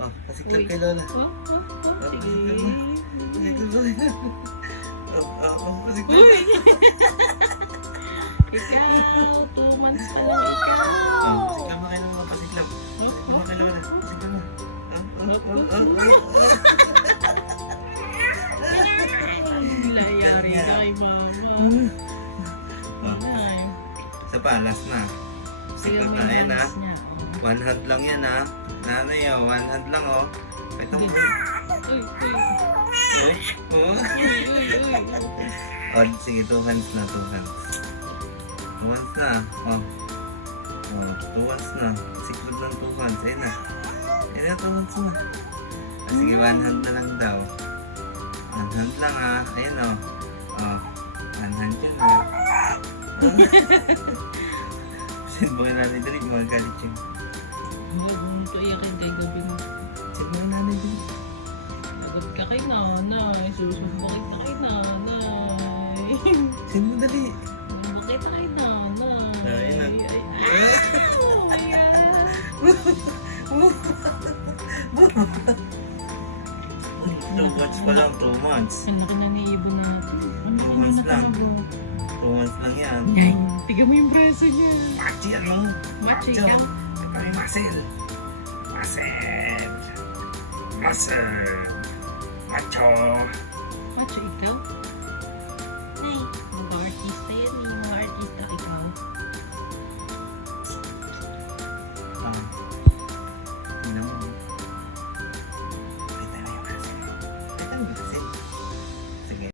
Oh, pasiklab kay Lola. Sige. Pasiklab. Pasiklab. Uy! Ikaw, 2 months pa lang ikaw. Pasiklab na kayo Lola. Pasiklab. Pasiklab na kay Lola. Pasiklab na. Layari na kay mama. Ay. Sa palas na. Pasiklab na. Ayan ha. 1 hand lang yan ha. Nanay oh, 1 hand lang oh. Ito mo. Uy, uy. Oh. Oh, sige, 2 hands na, 2 hands. 2 hands na. Oh. Oh, 2 hands na. Siklab ng 2 hands. Ayun na. Ayun na, 2 hands na. Ah, sige, 1 hand na lang daw. 1 hand lang ah. Ayun oh. Oh, 1 hand yun ah. Sinbukin natin dali, mga galit yun. Huwag mo ito iyakin kay gabi mo. Sinbukin natin dali. Agad ka kay nanay. Susumbakit na kay nanay. Sinbo dali. Sumbakit na kay nanay. Ayun na. Oh, yeah. 2 months pa lang, 2 months. Ang laki na ni ibon natin. Ang laki 2 months na lang. nakalago. 2 months lang yan. Yay! Tiga mo yung braso niya. Machi yan mo. Machi Macho. ka. Kami muscle. Muscle. Muscle. Macho. Macho ikaw? Ay.